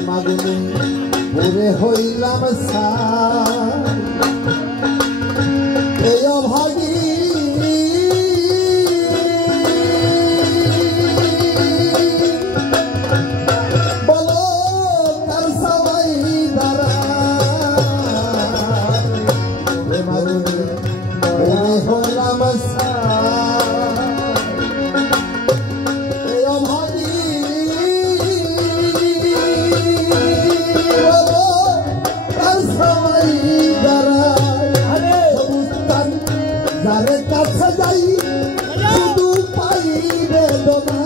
মাগুনে পুরে হইলাম এই অভাগী বলো কার সবাই দ্বারা মাগুনে পুরে হইলাম যারে কাছে যাই শুধু পাই বেদনা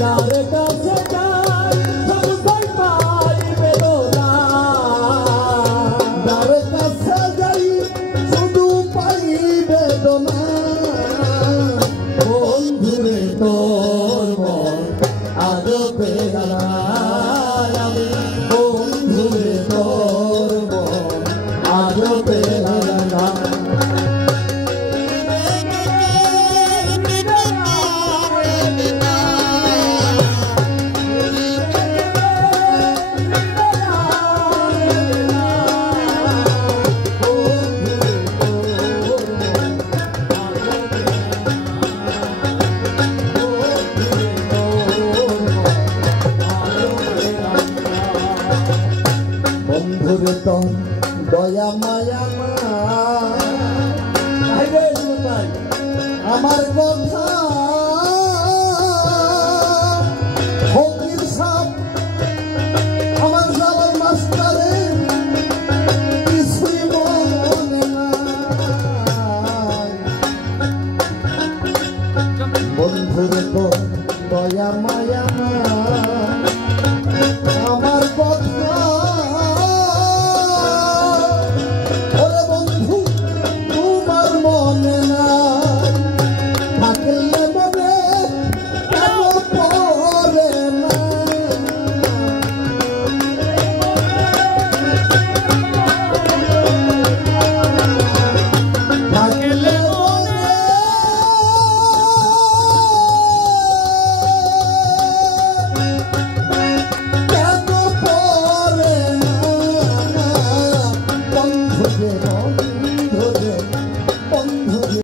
যারে কাছে যাই শুধু পাই বেদনা যারে কাছে যাই শুধু পাই বেদনা বন্ধুরে তোর মন আজ পেলাম আমি বন্ধুরে তোর মন আজ পেলাম বন্ধুরে তো দয়া মায়া আমার কথা